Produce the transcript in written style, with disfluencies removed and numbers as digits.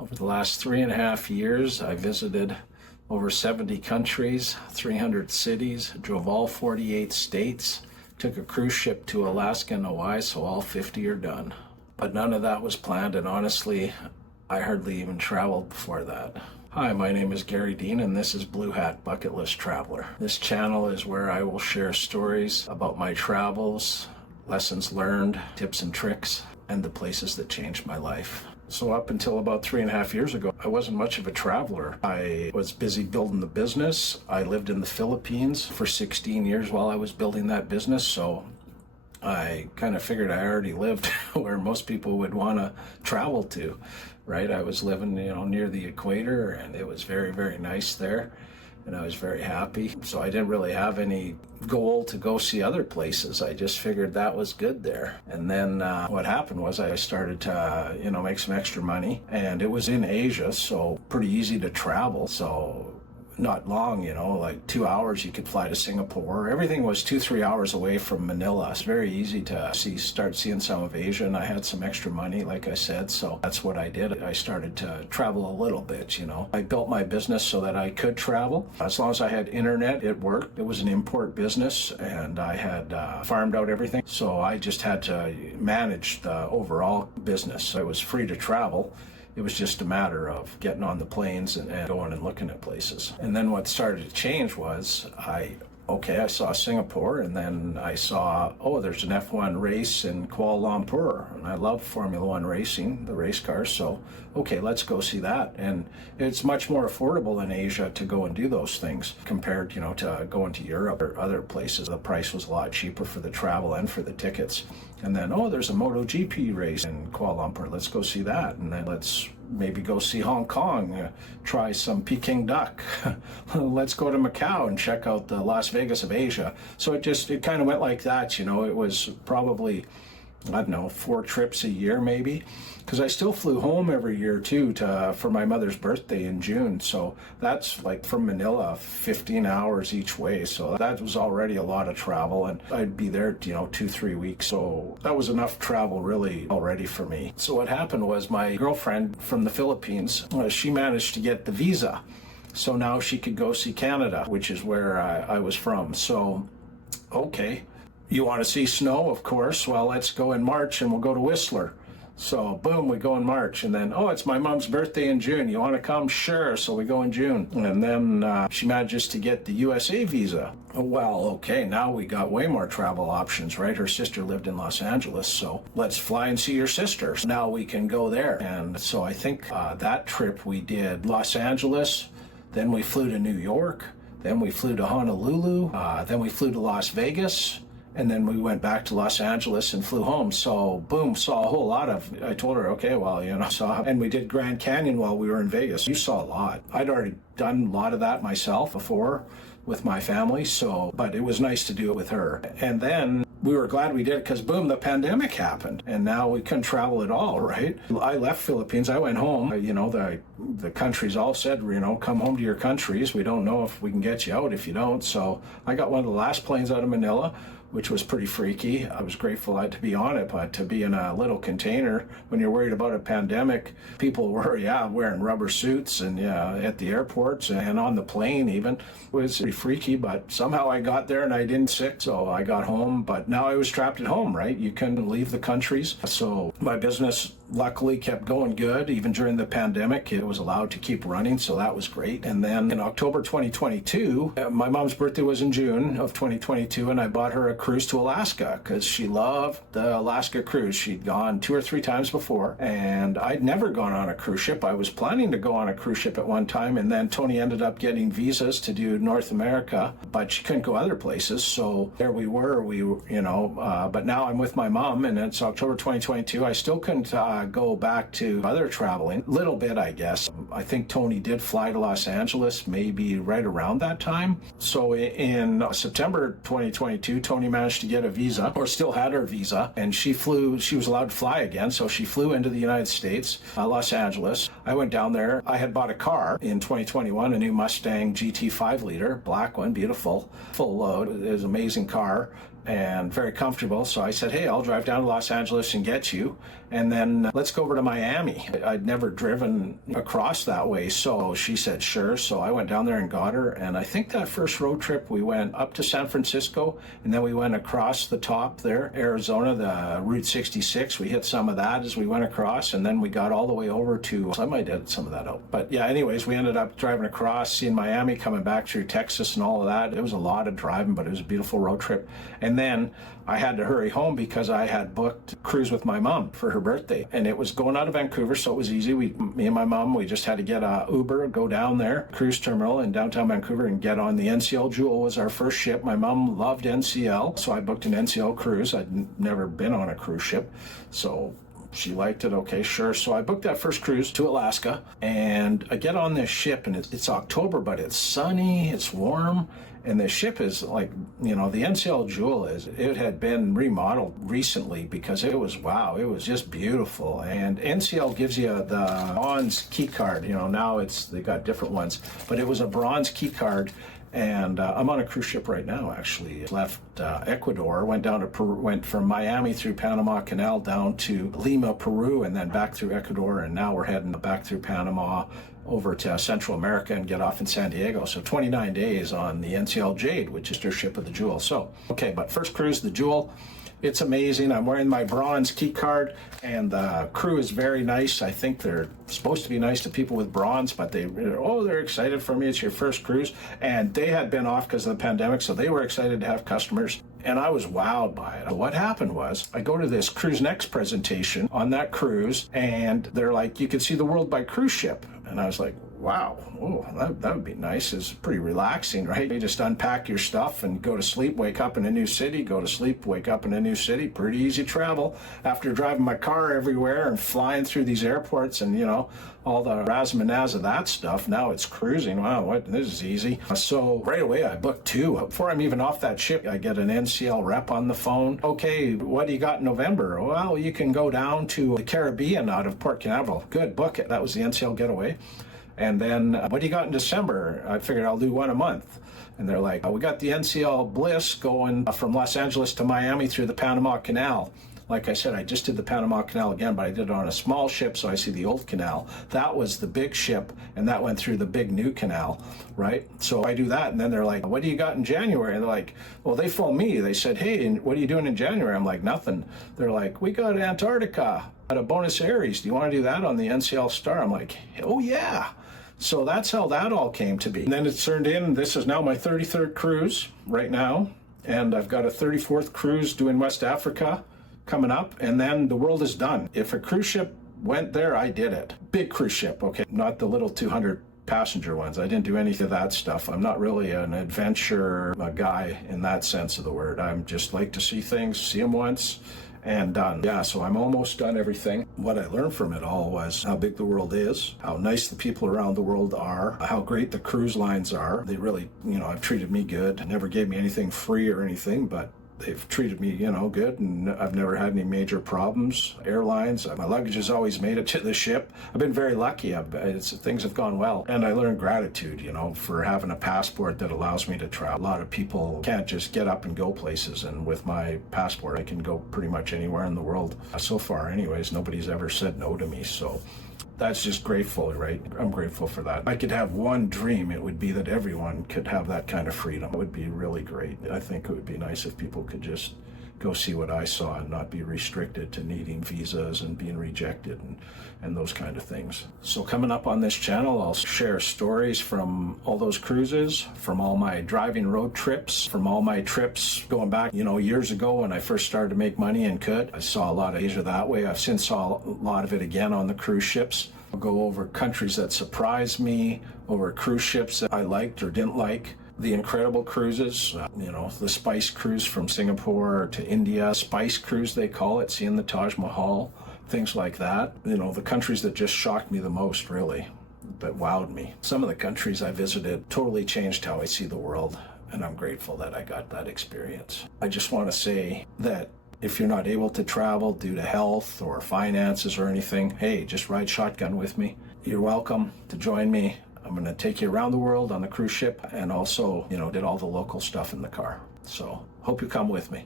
Over the last 3.5 years, I visited over 70 countries, 300 cities, drove all 48 states, took a cruise ship to Alaska and Hawaii, so all 50 are done. But none of that was planned, and honestly, I hardly even traveled before that. Hi, my name is Gary Dean, and this is Blue Hat Bucket List Traveler. This channel is where I will share stories about my travels, lessons learned, tips and tricks, and the places that changed my life. So up until about 3.5 years ago, I wasn't much of a traveler. I was busy building the business. I lived in the Philippines for 16 years while I was building that business, so I kind of figured I already lived where most people would want to travel to, right? I was living, near the equator, and it was very, very nice there, and I was very happy. So I didn't really have any goal to go see other places. I just figured that was good there. And then what happened was I started to, make some extra money, and it was in Asia, so pretty easy to travel. So not long, like 2 hours you could fly to Singapore. Everything was 2-3 hours away from Manila. It's very easy to start seeing some of Asia, and I had some extra money, like I said, so that's what I did. I started to travel a little bit, I built my business so that I could travel. As long as I had internet, it worked. It was an import business, and I had farmed out everything, so I just had to manage the overall business. I was free to travel. It was just a matter of getting on the planes and going and looking at places. And then what started to change was I saw Singapore, and then I saw, there's an F1 race in Kuala Lumpur, and I love Formula One racing, the race cars, so let's go see that. And it's much more affordable in Asia to go and do those things compared, to going to Europe or other places. The price was a lot cheaper for the travel and for the tickets. And then, there's a MotoGP race in Kuala Lumpur, let's go see that. And then let's maybe go see Hong Kong, try some Peking duck. Let's go to Macau and check out the Las Vegas of Asia. So it kind of went like that, It was probably, 4 trips a year maybe, because I still flew home every year too for my mother's birthday in June. So that's like from Manila, 15 hours each way. So that was already a lot of travel, and I'd be there, 2-3 weeks. So that was enough travel really already for me. So what happened was my girlfriend from the Philippines, she managed to get the visa. So now she could go see Canada, which is where I was from. So, you want to see snow, of course. Well, let's go in March and we'll go to Whistler. So boom, we go in March, and then, it's my mom's birthday in June. You want to come? Sure. So we go in June. And then she manages to get the USA visa. Well, now we got way more travel options, right? Her sister lived in Los Angeles, so let's fly and see your sister. So now we can go there. And so I think that trip we did Los Angeles, then we flew to New York, then we flew to Honolulu, then we flew to Las Vegas, and then we went back to Los Angeles and flew home. So, boom, saw a whole lot of, I told her, and we did Grand Canyon while we were in Vegas. You saw a lot. I'd already done a lot of that myself before with my family, but it was nice to do it with her. And then we were glad we did it because, boom, the pandemic happened, and now we couldn't travel at all, right? I left Philippines. I went home. The countries all said, come home to your countries. We don't know if we can get you out if you don't. So I got one of the last planes out of Manila, which was pretty freaky. I was grateful to be on it, but to be in a little container when you're worried about a pandemic, people were, wearing rubber suits and at the airports and on the plane even. It was pretty freaky, but somehow I got there and I didn't sick, so I got home. But now I was trapped at home, right? You couldn't leave the countries. So my business luckily kept going good. Even during the pandemic, it was allowed to keep running, so that was great. And then in October 2022, my mom's birthday was in June of 2022, and I bought her a cruise to Alaska because she loved the Alaska cruise. She'd gone 2 or 3 times before, and I'd never gone on a cruise ship. I was planning to go on a cruise ship at one time, and then Tony ended up getting visas to do North America, but she couldn't go other places. So there we were, but now I'm with my mom, and it's October 2022. I still couldn't go back to other traveling. Little bit, I guess. I think Tony did fly to Los Angeles maybe right around that time. So in September 2022, Tony managed to get a visa, or still had her visa, and she was allowed to fly again, so she flew into the United States, Los Angeles. I went down there. I had bought a car in 2021, a new Mustang GT 5-liter, black one, beautiful, full load. It was an amazing car and very comfortable. So I said, hey, I'll drive down to Los Angeles and get you. And then let's go over to Miami. I'd never driven across that way, so she said sure. So I went down there and got her, and I think that first road trip we went up to San Francisco, and then we went across the top there, Arizona, the Route 66. We hit some of that as we went across, and then we got all the way over to, I might edit some of that out. But yeah, anyways, we ended up driving across, seeing Miami, coming back through Texas and all of that. It was a lot of driving, but it was a beautiful road trip. And then I had to hurry home because I had booked a cruise with my mom for her birthday, and it was going out of Vancouver, so it was easy. Me and my mom, we just had to get a Uber, go down there, cruise terminal in downtown Vancouver, and get on the NCL Jewel. Was our first ship. My mom loved NCL, so I booked an NCL cruise. I'd never been on a cruise ship, so she liked it. Okay, sure. So I booked that first cruise to Alaska, and I get on this ship, and it's October, but it's sunny, it's warm. And the ship is like, the NCL Jewel it had been remodeled recently because it was just beautiful. And NCL gives you the bronze key card, now they got different ones, but it was a bronze key card. And I'm on a cruise ship right now, actually. Left Ecuador, went down to Peru, went from Miami through Panama Canal down to Lima, Peru, and then back through Ecuador. And now we're heading back through Panama over to Central America and get off in San Diego. So 29 days on the NCL Jade, which is their ship of the Jewel. So, okay, but first cruise, the Jewel. It's amazing. I'm wearing my bronze key card, and the crew is very nice. I think they're supposed to be nice to people with bronze, but they're excited for me. It's your first cruise. And they had been off because of the pandemic, so they were excited to have customers. And I was wowed by it. What happened was I go to this Cruise Next presentation on that cruise, and they're like, you can see the world by cruise ship. And I was like, wow, that would be nice. It's pretty relaxing, right? You just unpack your stuff and go to sleep, wake up in a new city, go to sleep, wake up in a new city. Pretty easy travel after driving my car everywhere and flying through these airports and, all the razzmatazz of that stuff. Now it's cruising. Wow, this is easy. So right away I booked two. Before I'm even off that ship, I get an NCL rep on the phone. Okay, what do you got in November? Well, you can go down to the Caribbean out of Port Canaveral. Good, book it. That was the NCL getaway. And then, what do you got in December? I figured I'll do one a month. And they're like, we got the NCL Bliss going from Los Angeles to Miami through the Panama Canal. Like I said, I just did the Panama Canal again, but I did it on a small ship, so I see the old canal. That was the big ship, and that went through the big new canal, right? So I do that, and then they're like, what do you got in January? And they're like, well, they phoned me. They said, hey, what are you doing in January? I'm like, nothing. They're like, we got Antarctica at a Buenos Aires. Do you want to do that on the NCL Star? I'm like, oh, yeah. So that's how that all came to be. And then it turned in, this is now my 33rd cruise right now, and I've got a 34th cruise doing West Africa coming up, and then the world is done. If a cruise ship went there, I did it. Big cruise ship, okay, not the little 200 passenger ones. I didn't do any of that stuff. I'm not really an adventure guy in that sense of the word. I'm just like to see things, see them once, and done. Yeah, so I'm almost done everything. What I learned from it all was how big the world is, how nice the people around the world are, how great the cruise lines are. They really, have treated me good. Never gave me anything free or anything, but they've treated me, good, and I've never had any major problems. Airlines, my luggage has always made it to the ship. I've been very lucky. Things have gone well. And I learned gratitude, for having a passport that allows me to travel. A lot of people can't just get up and go places, and with my passport, I can go pretty much anywhere in the world. So far, anyways, nobody's ever said no to me, so that's just grateful, right? I'm grateful for that. I could have one dream. It would be that everyone could have that kind of freedom. It would be really great. I think it would be nice if people could just go see what I saw and not be restricted to needing visas and being rejected and those kind of things. So coming up on this channel, I'll share stories from all those cruises, from all my driving road trips, from all my trips going back, years ago when I first started to make money and could. I saw a lot of Asia that way. I've since saw a lot of it again on the cruise ships. I'll go over countries that surprised me, over cruise ships that I liked or didn't like. The incredible cruises, the Spice Cruise from Singapore to India, Spice Cruise they call it, seeing the Taj Mahal, things like that. The countries that just shocked me the most, really, that wowed me. Some of the countries I visited totally changed how I see the world, and I'm grateful that I got that experience. I just want to say that if you're not able to travel due to health or finances or anything, hey, just ride shotgun with me. You're welcome to join me. I'm going to take you around the world on the cruise ship and also, did all the local stuff in the car. So hope you come with me.